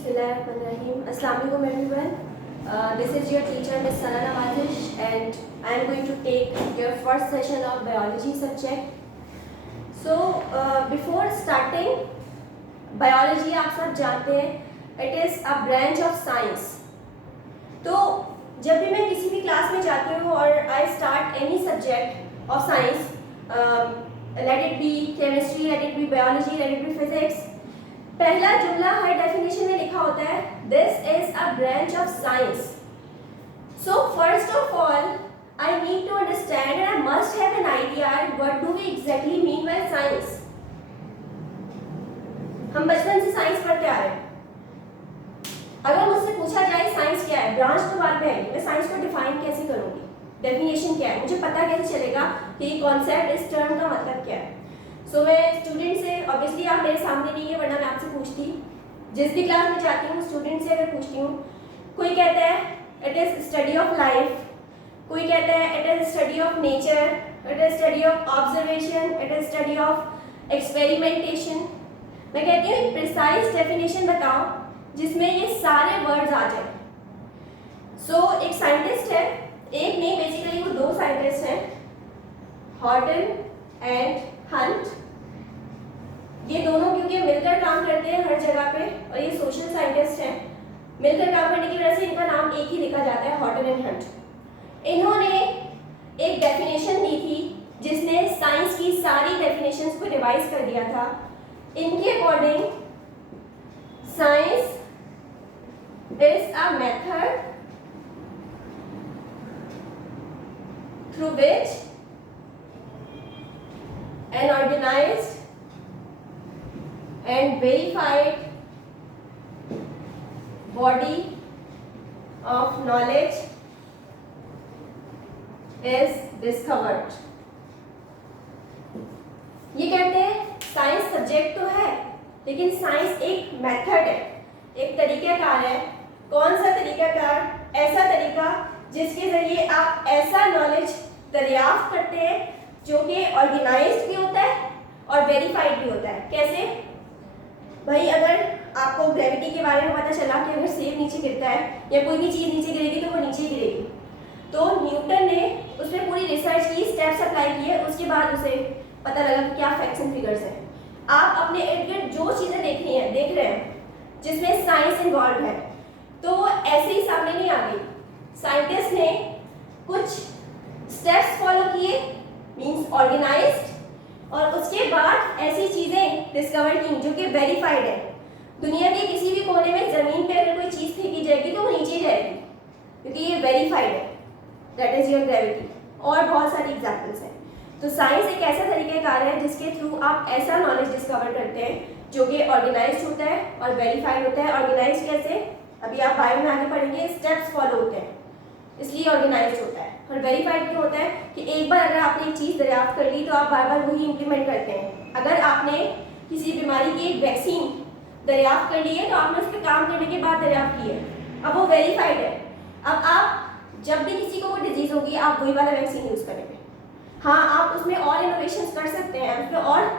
Bismillahirrahmanirrahim. Assalamualaikum everyone. This is your teacher Ms. Sana Nawazish and I am going to take your first session of biology subject. So before starting biology आप सब जानते हैं it is a branch of science. तो जब भी मैं किसी भी क्लास में जाती हूँ और I start any subject of science, let it be chemistry, let it be biology, let it be physics, पहला जुमला हर डेफिनेशन में लिखा होता है this is a branch of science. So first of all I need to understand and I must have an idea what do we exactly mean by science. हम बचपन से science पढ़ते आ रहे हैं. अगर मुझसे पूछा जाए साइंस क्या है, ब्रांच तो बाद में आएगी, मैं साइंस को डिफाइन कैसे करूंगी, डेफिनेशन क्या है, मुझे पता कैसे चलेगा कि कॉन्सेप्ट इस टर्म का मतलब क्या है. सो मैं स्टूडेंट से, ऑब्वियसली आप मेरे सामने नहीं है वरना मैं आपसे पूछती, जिस भी क्लास में जाती हूँ स्टूडेंट से अगर पूछती हूँ, कोई कहता है it is study of life, कोई कहता है it is study of nature, it is study of observation, it is study of experimentation. मैं कहती हूँ एक प्रिसाइज डेफिनेशन बताओ जिसमें ये सारे वर्ड्स आ जाए. सो एक साइंटिस्ट है, एक नहीं बेसिकली वो दो साइंटिस्ट हैं, हॉर्टन एंड हंट. ये दोनों क्योंकि मिलकर काम करते हैं हर जगह पे और ये सोशल साइंटिस्ट हैं, मिलकर काम करने की वजह से इनका नाम एक ही लिखा जाता है, हॉर्टन एंड हंट. इन्होंने एक डेफिनेशन दी थी जिसने साइंस की सारी डेफिनेशंस को रिवाइज कर दिया था. इनके according science is a method through which an organized and verified body of knowledge is discovered. ये कहते हैं साइंस सब्जेक्ट तो है लेकिन साइंस एक मेथड है, एक तरीकाकार है. कौन सा तरीकाकार? ऐसा तरीका जिसके जरिए आप ऐसा नॉलेज दरियाफ्त करते हैं जो कि ऑर्गेनाइज्ड भी होता है और वेरीफाइड भी होता है. कैसे भाई, अगर आपको ग्रेविटी के बारे में पता चला कि अगर सेब नीचे गिरता है या कोई भी चीज़ नीचे गिरेगी तो वो नीचे गिरेगी, तो न्यूटन ने उस पर पूरी रिसर्च की, स्टेप्स अप्लाई किए, उसके बाद उसे पता लगा कि क्या फैक्ट्स एंड फिगर्स हैं. आप अपने इर्द गिर्द जो चीज़ें देख रहे हैं जिसमें साइंस इन्वॉल्व है, तो ऐसे ही सामने नहीं आ गई. साइंटिस्ट ने कुछ स्टेप्स फॉलो किए, मीन्स ऑर्गेनाइज्ड, और उसके बाद ऐसी चीज़ें डिस्कवर की जो कि वेरीफाइड है. दुनिया के किसी भी कोने में ज़मीन पे अगर कोई चीज़ फेंकी जाएगी तो वो नीचे जाएगी क्योंकि ये वेरीफाइड है. That is your gravity. और बहुत सारी एग्जाम्पल्स हैं. तो साइंस एक ऐसा तरीक़ाकार है जिसके थ्रू आप ऐसा नॉलेज डिस्कवर करते हैं जो कि ऑर्गेनाइज्ड होता है और वेरीफाइड होता है. ऑर्गेनाइज्ड कैसे, अभी आप बायो में आगे पढ़ेंगे, स्टेप्स फॉलो होते हैं इसलिए ऑर्गेनाइज्ड होता है. और वेरीफाइड क्यों होता है कि एक बार अगर आपने एक चीज़ दरियाफ्त कर ली तो आप बार बार वही इंप्लीमेंट करते हैं. अगर आपने किसी बीमारी की एक वैक्सीन दरियाफ्त कर ली है तो आपने उस पर काम करने के बाद दरियाफ्त की है, अब वो वेरीफाइड है. अब आप जब भी किसी को कोई डिजीज़ होगी आप वही वाला वैक्सीन यूज़ करेंगे. हाँ, आप उसमें और इनोवेशंस कर सकते हैं, उसमें और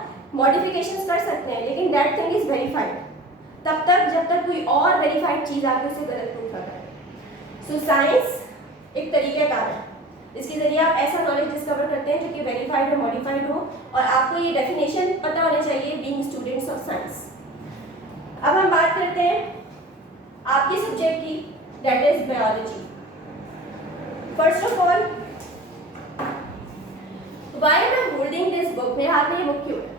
मॉडिफिकेशंस कर सकते हैं, लेकिन दैट थिंग इज़ वेरीफाइड तब तक जब तक कोई और वेरीफाइड चीज़ आके उसे गलत प्रूफ ना करे. सो साइंस एक तरीक़ाकार है, इसके जरिए आप ऐसा नॉलेज डिस्कवर करते हैं जो कि वेरीफाइड और मॉडिफाइड हो, और आपको ये डेफिनेशन पता होना चाहिए बीइंग स्टूडेंट्स ऑफ साइंस. अब हम बात करते हैं आपके सब्जेक्ट की, that is biology. First of all, why am I holding this book? मेरे हाथ में ये बुक क्यों है?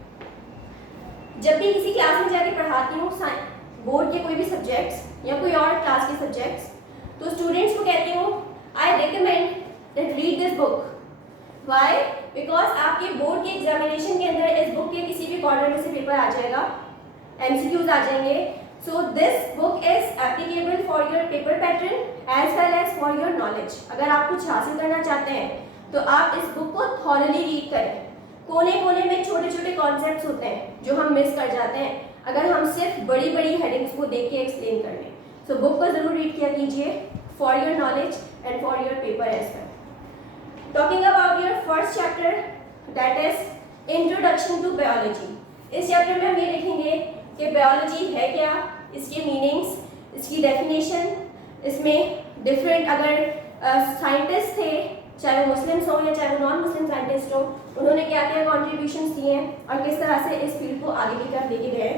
जब भी किसी क्लास में जाके पढ़ाती हूँ बोर्ड के कोई भी सब्जेक्ट्स या कोई और क्लास के सब्जेक्ट्स, तो स्टूडेंट्स को कहती हूँ I recommend that read this book. Why? Because आपके बोर्ड के एग्जामिनेशन के अंदर इस बुक के किसी भी कॉर्नर में से पेपर आ जाएगा, MCQs आ जाएंगे. So this book is applicable for your paper pattern as well as for your knowledge. अगर आप कुछ हासिल करना चाहते हैं तो आप इस बुक को thoroughly रीड करें. कोने कोने में छोटे छोटे कॉन्सेप्ट्स होते हैं जो हम मिस कर जाते हैं अगर हम सिर्फ बड़ी बड़ी हेडिंग्स को देख के एक्सप्लेन कर लें. सो बुक को ज़रूर रीड किया कीजिए for your knowledge and for your paper as well. Talking about your first chapter, that is Introduction to Biology. इस चैप्टर में हम ये लिखेंगे कि बायोलॉजी है क्या, इसके मीनिंग्स, इसकी डेफिनेशन, इसमें डिफरेंट अगर साइंटिस्ट थे, चाहे वो मुस्लिम्स हो या चाहे वो नॉन मुस्लिम साइंटिस्ट हो, उन्होंने क्या क्या कॉन्ट्रीब्यूशंस दिए हैं और किस तरह से इस फील्ड को आगे की तरफ लेके गए।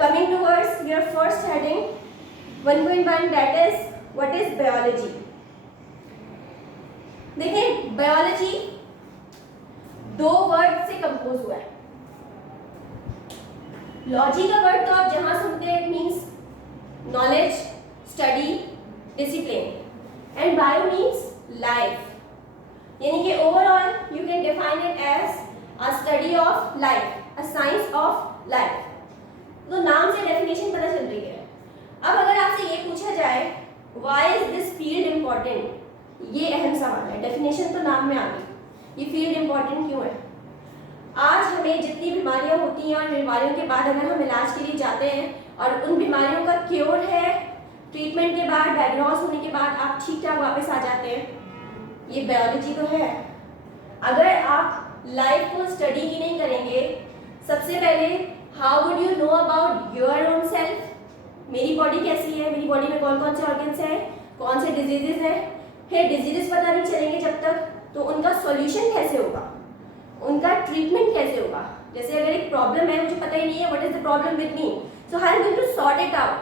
Coming towards your first heading 1.1, that is what is biology. देखिए बायोलॉजी दो वर्ड से कंपोज हुआ है। लॉजी का वर्ड तो आप जहां सुनते हैं it means knowledge, study, discipline, and bio means life, यानी कि overall you can define it as a study of life, a science of life. तो नाम से डेफिनेशन पता चल रही है। अब अगर आपसे ये पूछा जाए why is this field important, ये अहम सवाल है। डेफिनेशन तो नाम में आ गई, ये फील्ड इंपॉर्टेंट क्यों है? आज हमें जितनी बीमारियां होती हैं और बीमारियों के बाद अगर हम इलाज के लिए जाते हैं और उन बीमारियों का क्योर है, ट्रीटमेंट के बाद, डायग्नोज होने के बाद आप ठीक ठाक वापस आ जाते हैं, ये बायोलॉजी तो है। अगर आप लाइफ को स्टडी ही नहीं करेंगे, सबसे पहले how would you know about your own self, मेरी बॉडी कैसी है, मेरी बॉडी में कौन कौन से ऑर्गन्स हैं, कौन से डिजीजेस हैं। फिर डिजीजेस पता नहीं चलेंगे जब तक, तो उनका सॉल्यूशन कैसे होगा, उनका ट्रीटमेंट कैसे होगा। जैसे अगर एक प्रॉब्लम है, मुझे पता ही नहीं है what is the problem with me, so I am going to sort it out.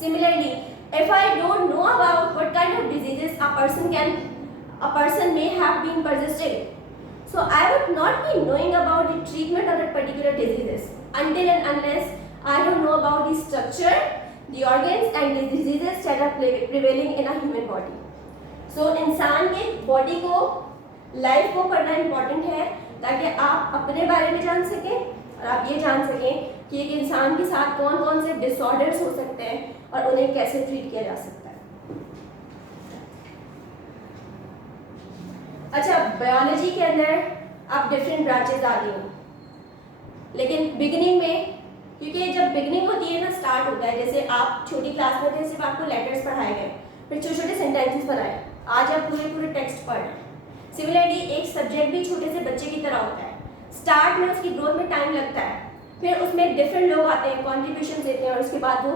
Similarly if I don't know about what kind of diseases a person may have been persisting, so I would not be knowing about the treatment of that particular diseases until and unless I don't know about the structure, the organs and the diseases that are prevailing in a human body. So इंसान के body को, life को पढ़ना important है ताकि आप अपने बारे में जान सकें और आप ये जान सकें कि एक इंसान के साथ कौन कौन से डिसऑर्डर्स हो सकते हैं और उन्हें कैसे ट्रीट किया जा सकता है। अच्छा, बायोलॉजी के अंदर आप डिफरेंट ब्रांचेस आ गई हैं, लेकिन बिगिनिंग में, क्योंकि जब बिगिनिंग होती है ना, स्टार्ट होता है, जैसे आप छोटी क्लास में थे, सिर्फ आपको लेटर्स पढ़ाए गए, फिर छोटे छोटे सेंटेंसेस पढ़ाए, आज आप पूरे पूरे टेक्स्ट पढ़ रहे हैं। सिमिलरली एक सब्जेक्ट भी छोटे से बच्चे की तरह होता है, स्टार्ट में उसकी ग्रोथ में टाइम लगता है, फिर उसमें डिफरेंट लोग आते हैं, कॉन्ट्रीब्यूशन देते हैं और उसके बाद वो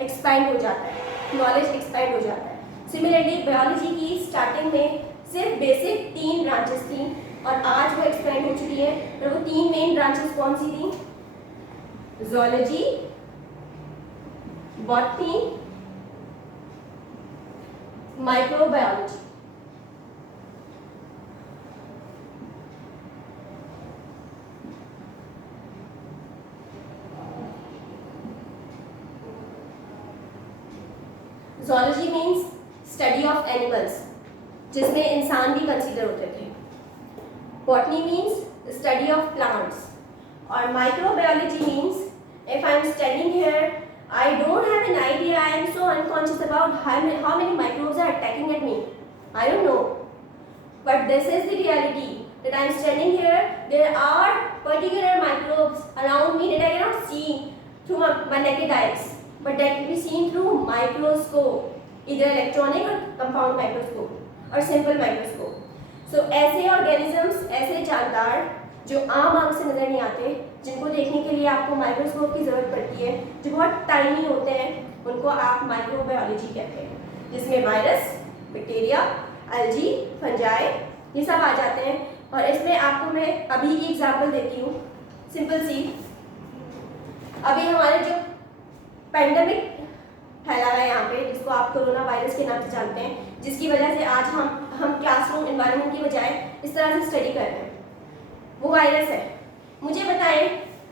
एक्सपैंड हो जाता है, नॉलेज एक्सपैंड हो जाता है। सिमिलरली बायोलॉजी की स्टार्टिंग में सिर्फ बेसिक 3 ब्रांचेस थी और आज वो एक्सपैंड हो चुकी है। और वो 3 मेन ब्रांचेस कौन सी थी? Zoology, botany, microbiology. Zoology means study of animals, जिसमें इंसान भी कंसीडर होते थे। Botany means study of plants, और microbiology means if I am standing here, I don't have an idea, I am so unconscious about how many microbes are attacking at me. I don't know. But this is the reality that I am standing here. There are particular microbes around me that I cannot see through my naked eyes, but that can be seen through microscope, either electronic or compound microscope or simple microscope. So ऐसे organisms, ऐसे जानदार जो आम आंख से नजर नहीं आते, जिनको देखने के लिए आपको माइक्रोस्कोप की जरूरत पड़ती है, जो बहुत टाइनी होते हैं, उनको आप माइक्रोबायोलॉजी कहते हैं, जिसमें वायरस, बैक्टीरिया, एल्गी, फंजाई ये सब आ जाते हैं। और इसमें आपको मैं अभी की एग्जांपल देती हूँ, सिंपल सी। अभी हमारे जो पैंडेमिक फैला है यहाँ पे, जिसको आप कोरोना वायरस के नाम से जानते हैं, जिसकी वजह से आज हम क्लासरूम एनवायरनमेंट की बजाय इस तरह से स्टडी कर रहे हैं, वो वायरस है। मुझे बताएं,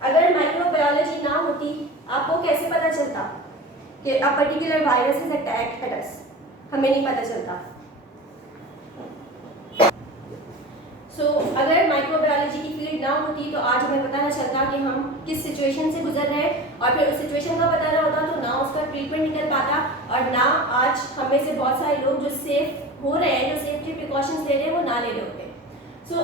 अगर माइक्रोबायोलॉजी ना होती, आपको कैसे पता चलता कि a particular virus is attack at us? हमें नहीं पता चलता। अगर माइक्रोबायोलॉजी की फील्ड ना होती तो आज हमें पता ना चलता कि हम किस सिचुएशन से गुजर रहे हैं, और फिर उस सिचुएशन का पता ना होता तो ना उसका ट्रीटमेंट निकल पाता, और ना आज हमें से बहुत सारे लोग जो सेफ हो रहे हैं, जो सेफ्टी प्रिकॉशंस ले रहे हैं, वो ना ले रहे होते।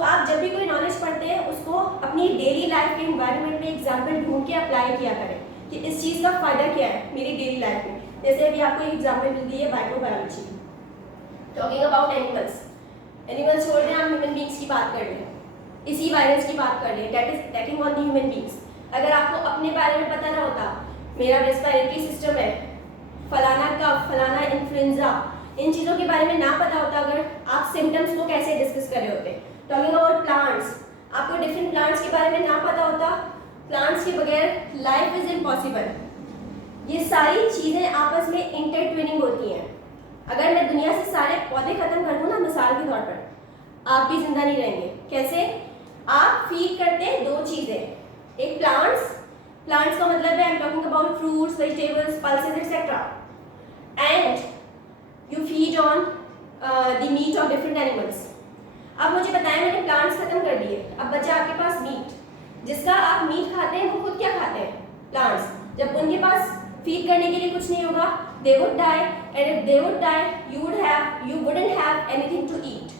आप जब भी कोई नॉलेज पढ़ते हैं, उसको अपनी डेली लाइफ के एनवायरनमेंट में एग्जाम्पल ढूंढ के अप्लाई किया करें कि इस चीज़ का फ़ायदा क्या है मेरी डेली लाइफ में। जैसे अभी आपको एक एग्जाम्पल मिल गई है microbiology, talking about animals. Animals छोड़ दें, हम ह्यूमन बींग्स की बात कर रहे हैं, इसी वायरस की बात कर रहे हैं, that is attacking on the human beings. अगर आपको अपने बारे में पता ना होता, मेरा रेस्पिरेटरी सिस्टम है, फलाना कफ, फलाना इन्फ्लुएंजा, इन चीज़ों के बारे में ना पता होता अगर आप सिम्टम्स को कैसे डिस्कस कर रहे होते। टॉकिंग अबाउट प्लांट्स, आपको डिफरेंट प्लांट्स के बारे में ना पता होता, प्लांट्स के बगैर लाइफ इज इम्पॉसिबल। ये सारी चीज़ें आपस में इंटरट्विनिंग होती हैं। अगर मैं दुनिया से सारे पौधे खत्म कर दूँ ना, मिसाल के तौर पर, आप भी जिंदा नहीं रहेंगे। कैसे? आप फीड करते हैं दो चीज़ें, एक प्लांट्स का मतलब है I am talking about fruits, vegetables, pulses etcetera, and you feed on the meat of different animals. अब मुझे बताएं, मैंने प्लांट्स खत्म कर दिए, अब बचा आपके पास मीट। जिसका आप मीट खाते हैं वो खुद क्या खाते हैं? प्लांट्स। जब उनके पास फीड करने के लिए कुछ नहीं होगा, they would die, and if they would die, you wouldn't have anything to eat.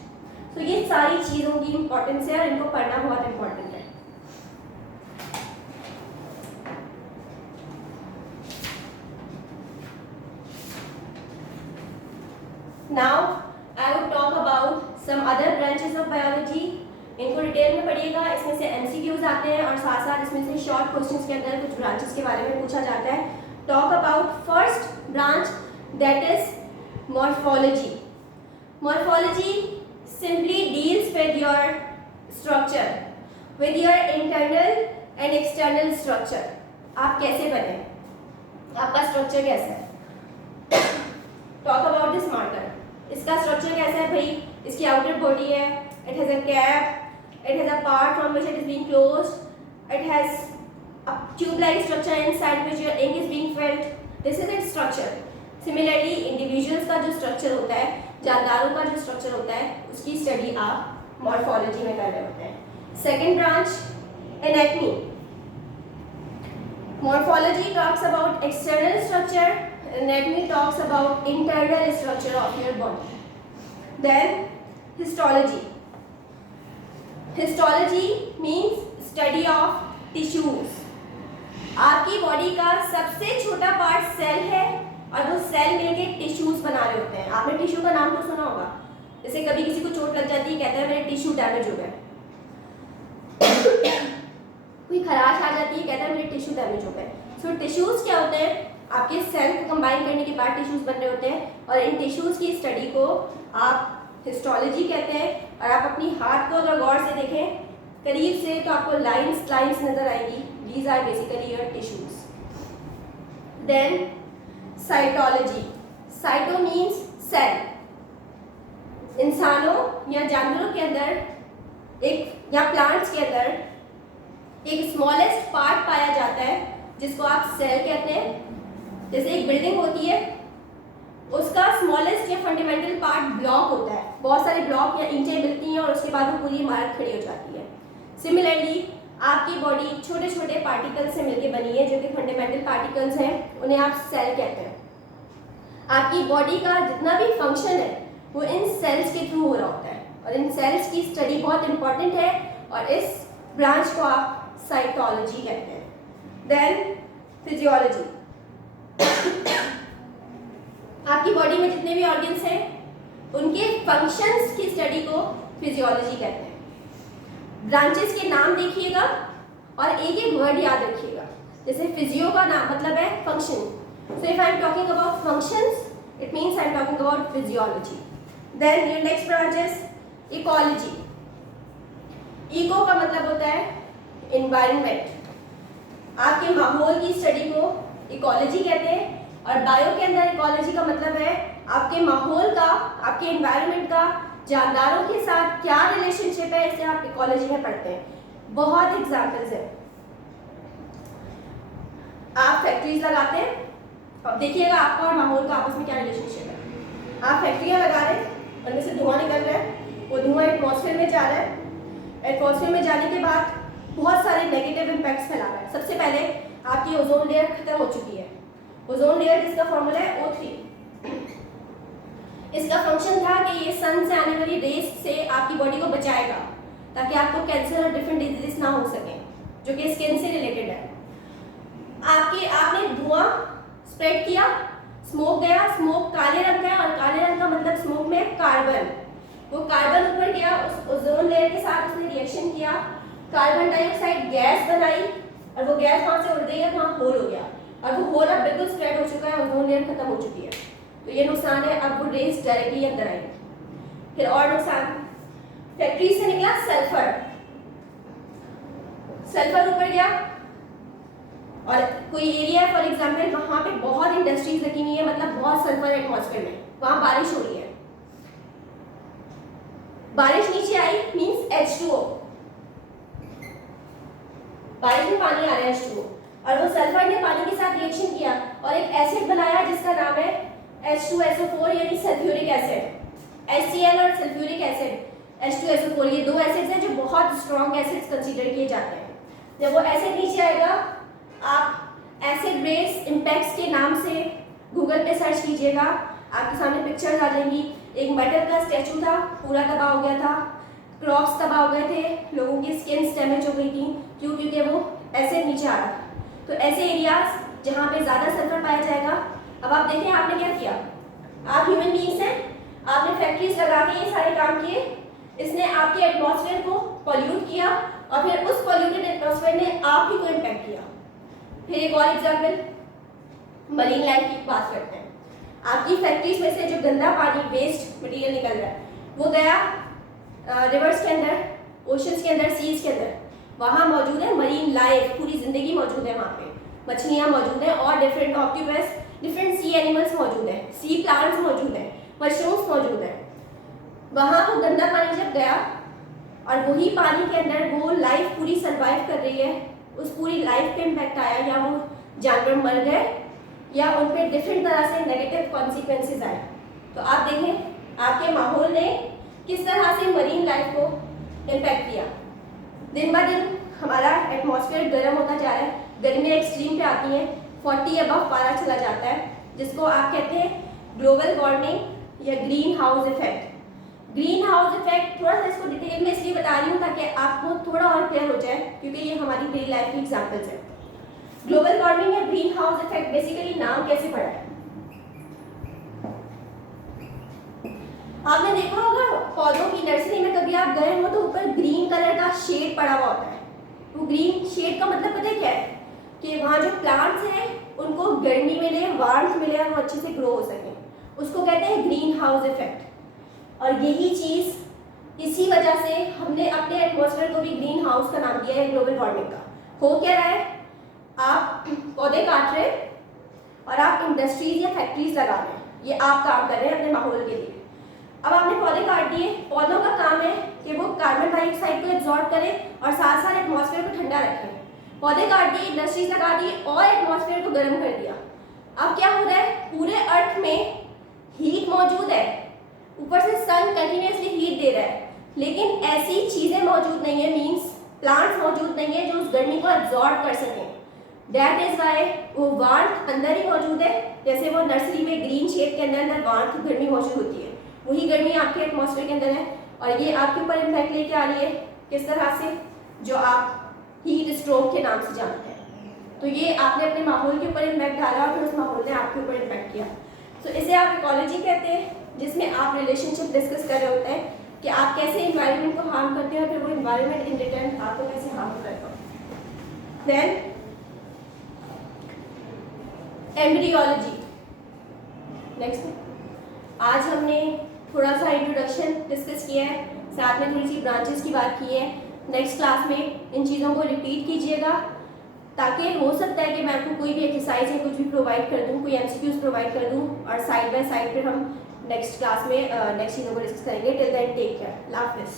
तो ये सारी चीज़ों की इम्पोर्टेंस है और इनको पढ़ना बहुत इम्पोर्टेंट है। Now I would talk about some other branches of biology. इनको डिटेल में पढ़िएगा, इसमें से MCQs आते हैं और साथ साथ इसमें से शॉर्ट क्वेश्चंस के अंदर कुछ ब्रांचेस के बारे में पूछा जाता है। Talk about first branch, that is morphology. Morphology simply deals with your structure, with your internal and external structure. आप कैसे बने, आपका स्ट्रक्चर कैसा है। Talk about this marker. इसका स्ट्रक्चर कैसा है भाई? इसकी आउटर बॉडी है, it has a cap, it has a part from which it is being closed, it has a tube-like structure inside which your ink is being filled. This is its structure. Similarly, individuals का जो structure होता है, जानदारों का जो structure होता है, उसकी study आप मॉर्फोलॉजी में कर रहे होते हैं। Second branch, anatomy. Morphology talks about external structure, anatomy talks about internal structure of your body. Then histology. Histology means study of tissues. आपकी बॉडी का सबसे छोटा पार्ट सेल है और वो सेल मिलके टिश्यूज बना रहे होते हैं। आपने टिश्यू का नाम तो सुना होगा, जैसे कभी किसी को चोट लग जाती है, कहता है मेरे टिश्यू डैमेज हो गया। कोई खराश आ जाती है, कहता है मेरे टिश्यू डैमेज हो गए। सो टिश्यूज क्या होते हैं? आपके सेल को कंबाइन करने के बाद टिश्यूज बन रहे होते हैं और इन टिश्यूज की स्टडी को आप हिस्टोलॉजी कहते हैं। और आप अपनी हाथ को अगर गौर से देखें करीब से तो आपको लाइंस नजर आएगी। These are basically your tissues. Then cytology. Cyto means cell. इंसानों या जानवरों के अंदर एक या प्लांट्स के अंदर एक स्मॉलेस्ट पार्ट पाया जाता है जिसको आप सेल कहते हैं। जैसे एक बिल्डिंग होती है, उसका स्मॉलेस्ट या फंडामेंटल पार्ट ब्लॉक होता है। बहुत सारे ब्लॉक या ईंटें मिलती हैं और उसके बाद वो पूरी इमारत खड़ी हो जाती है। सिमिलरली आपकी बॉडी छोटे छोटे पार्टिकल से मिलकर बनी है जो कि फंडामेंटल पार्टिकल्स हैं, उन्हें आप सेल कहते हैं। आपकी बॉडी का जितना भी फंक्शन है वो इन सेल्स के थ्रू हो रहा होता है और इन सेल्स की स्टडी बहुत इंपॉर्टेंट है और इस ब्रांच को आप साइटोलॉजी कहते हैं। Then physiology. आपकी बॉडी में जितने भी ऑर्गन्स हैं उनके फंक्शंस की स्टडी को फिजियोलॉजी कहते हैं। ब्रांचेस के नाम देखिएगा और एक एक वर्ड याद रखिएगा। जैसे फिजियो का नाम मतलब है function, so if I am talking about functions it means I am talking about physiology. Then your next branch is ecology. Eco का मतलब होता है एनवायरनमेंट। आपके माहौल की स्टडी को इकोलॉजी कहते हैं और बायो के अंदर इकोलॉजी का मतलब है आपके माहौल का, आपके एनवायरनमेंट का जानदारों के साथ क्या रिलेशनशिप है, इसे आप इकोलॉजी में पढ़ते हैं। बहुत एग्जाम्पल्स हैं। आप फैक्ट्रीज लगाते हैं, अब देखिएगा आपका और माहौल का आपस में क्या रिलेशनशिप है। आप फैक्ट्रियां लगा रहे हैं, उनमें से धुआं निकल रहा है, वो धुआं एटमॉस्फेयर में जा रहा है। एटमॉस्फेयर में जाने के बाद बहुत सारे नेगेटिव इम्पैक्ट्स फैला रहा है। सबसे पहले आपकी ओजोन लेयर खत्म हो चुकी है। ओजोन लेयर जिसका फॉर्मूला है O3। इसका फंक्शन था कि ये सन से आने वाली रेस से आपकी बॉडी को बचाएगा ताकि आपको कैंसर और डिफरेंट डिजीजेस ना हो सके जो कि स्किन से रिलेटेड है। आपने धुआं स्प्रेड किया, स्मोक गया, स्मोक काले रंग का है और काले रंग का मतलब स्मोक में कार्बन, वो कार्बन ऊपर गया, उस ओजोन लेयर के साथ उसने रिएक्शन किया, कार्बन डाइऑक्साइड गैस बनाई और वो गैस वहां से उड़ गई और वहां होल हो गया और वो होल अब बिल्कुल स्प्रेड हो चुका है, ओजोन लेयर खत्म हो चुकी है, तो ये नुकसान है। अब वो रेज डायरेक्टली अंदर आएंगे। फिर और नुकसान, फैक्ट्री से निकला सल्फर, सल्फर ऊपर गया और कोई एरिया है फॉर एग्जाम्पल वहां पे बहुत इंडस्ट्रीज लगी हुई है, मतलब बहुत सल्फर एटमॉस्फेयर में, वहां बारिश हो रही है, बारिश नीचे आई मींस H2O, बारिश में पानी आ रहा है H2O, और वो सल्फर ने पानी के साथ रिएक्शन किया और एक एसिड बनाया जिसका नाम है H2SO4 यानी सल्फ्यूरिक एसिड। HCl और सल्फ्यूरिक एसिड H2SO4 ये दो एसिड्स हैं जो बहुत स्ट्रॉन्ग एसिड्स कंसीडर किए जाते हैं। जब वो एसिड नीचे आएगा, आप एसिड बेस इम्पैक्ट्स के नाम से गूगल पे सर्च कीजिएगा, आपके सामने पिक्चर्स आ जाएंगी। एक मेटल का स्टैचू था, पूरा तबाह हो गया था, क्रॉप्स तबाह हो गए थे, लोगों की स्किन डैमेज हो गई थी, क्यों? क्योंकि वो एसिड नीचे आ रहा था। तो ऐसे एरियाज जहाँ पे ज़्यादा सल्फर पाया जाएगा, अब आप देखें आपने क्या किया, आप ह्यूमन बीइंग्स हैं, आपने फैक्ट्रीज लगा के ये सारे काम किए, इसने आपके एटमॉस्फेयर को पॉल्यूट किया और फिर उस पॉल्यूटेड एटमॉस्फेयर ने आप ही को इम्पैक्ट किया। फिर एक और एग्जाम्पल, मरीन लाइफ की बात करते हैं। आपकी फैक्ट्रीज में से जो गंदा पानी, वेस्ट मटेरियल निकल रहा है, वो गया रिवर्स के अंदर, ओशंस के अंदर, सीज के अंदर, वहाँ मौजूद है मरीन लाइफ, पूरी जिंदगी मौजूद है वहाँ पे, मछलियाँ मौजूद हैं और डिफरेंट ऑक्टोपस, डिफरेंट सी एनिमल्स मौजूद हैं, सी प्लांट्स मौजूद हैं, मशरूम्स मौजूद हैं। वहाँ वो गंदा पानी जब गया और वही पानी के अंदर वो लाइफ पूरी सर्वाइव कर रही है, उस पूरी लाइफ पे इम्पैक्ट आया, या वो जानवर मर गए या उन पर डिफरेंट तरह से नेगेटिव कॉन्सिक्वेंसेज आए। तो आप देखें आपके माहौल ने किस तरह से मरीन लाइफ को इम्पैक्ट किया। दिन ब दिन हमारा एटमॉस्फेयर गर्म होता जा रहा है, गर्मियाँ एक्सट्रीम पे आती हैं, 40 अबव पारा चला जाता है, जिसको आप कहते हैं ग्लोबल वार्मिंग या green house effect. Green house effect थोड़ा सा इसको डिटेल में इसलिए बता रही हूँ ताकि आपको थोड़ा और क्लियर हो जाए, क्योंकि ये हमारी डेली लाइफ की एग्जाम्पल्स हैं। ग्लोबल वार्मिंग या ग्रीन हाउस इफेक्ट बेसिकली नाम कैसे पड़ा है? आपने देखा होगा पौधों की नर्सरी में कभी आप गए हो तो ऊपर ग्रीन कलर का शेड पड़ा हुआ होता है। वो ग्रीन शेड का मतलब पता है क्या है? कि वहाँ जो प्लांट्स हैं उनको गर्मी मिले, वार्मथ मिले और वो अच्छे से ग्रो हो सके, उसको कहते हैं ग्रीन हाउस इफेक्ट। और यही चीज़ इसी वजह से हमने अपने एटमॉस्फेयर को भी ग्रीन हाउस का नाम दिया है, ग्लोबल वार्मिंग का। हो क्या रहा है, आप पौधे काट रहे हैं और आप इंडस्ट्रीज या फैक्ट्रीज लगा रहे हैं, ये आप काम कर रहे हैं अपने माहौल के लिए। अब आपने पौधे काट दिए, पौधों का काम है कि वो कार्बन डाइऑक्साइड को एब्जॉर्ब करें और साथ साथ एटमॉस्फेयर को ठंडा रखें। पौधे काट दिए, इंडस्ट्रीज लगा दी और एटमॉस्फेयर को गर्म कर दिया। अब क्या हो रहा है, पूरे अर्थ में हीट मौजूद है, ऊपर से सन कंटिन्यूसली हीट दे रहा है, लेकिन ऐसी चीज़ें मौजूद नहीं है, मीन्स प्लांट्स मौजूद नहीं है जो उस गर्मी को एब्जॉर्ब कर सकें। दैट इज वाई वो वार्मथ अंदर ही मौजूद है, जैसे वो नर्सरी में ग्रीन शेड के अंदर वार्मथ गर्मी मौजूद होती है, वही गर्मी आपके एटमॉस्फेयर के अंदर है और ये आपके ऊपर इम्पैक्ट लेके आ रही है। किस तरह से? जो आप हीट स्ट्रोक के नाम से जानते हैं। तो ये आपने अपने माहौल के ऊपर इम्पैक्ट डाला और फिर उस माहौल ने आपके ऊपर इम्पैक्ट किया। तो इसे आप इकोलॉजी कहते हैं, जिसमें आप रिलेशनशिप डिस्कस कर रहे होते हैं कि आप कैसे इन्वायरमेंट को हार्म करते हैं और फिर वो इन्वायरमेंट इन रिटर्न आपको कैसे हार्म करता है। Then embryology. नेक्स्ट, आज हमने थोड़ा सा इंट्रोडक्शन डिस्कस किया है, साथ में थोड़ी सी ब्रांचेस की बात की है। नेक्स्ट क्लास में इन चीज़ों को रिपीट कीजिएगा, ताकि हो सकता है कि मैं आपको कोई भी एक्सरसाइज या कुछ भी प्रोवाइड कर दूँ, कोई MCQs प्रोवाइड कर दूँ और साइड बाय साइड फिर हम नेक्स्ट क्लास में नेक्स्ट चीज़ों को डिस्कस करेंगे। टिल देन टेक केयर, अल्लाह हाफिज़।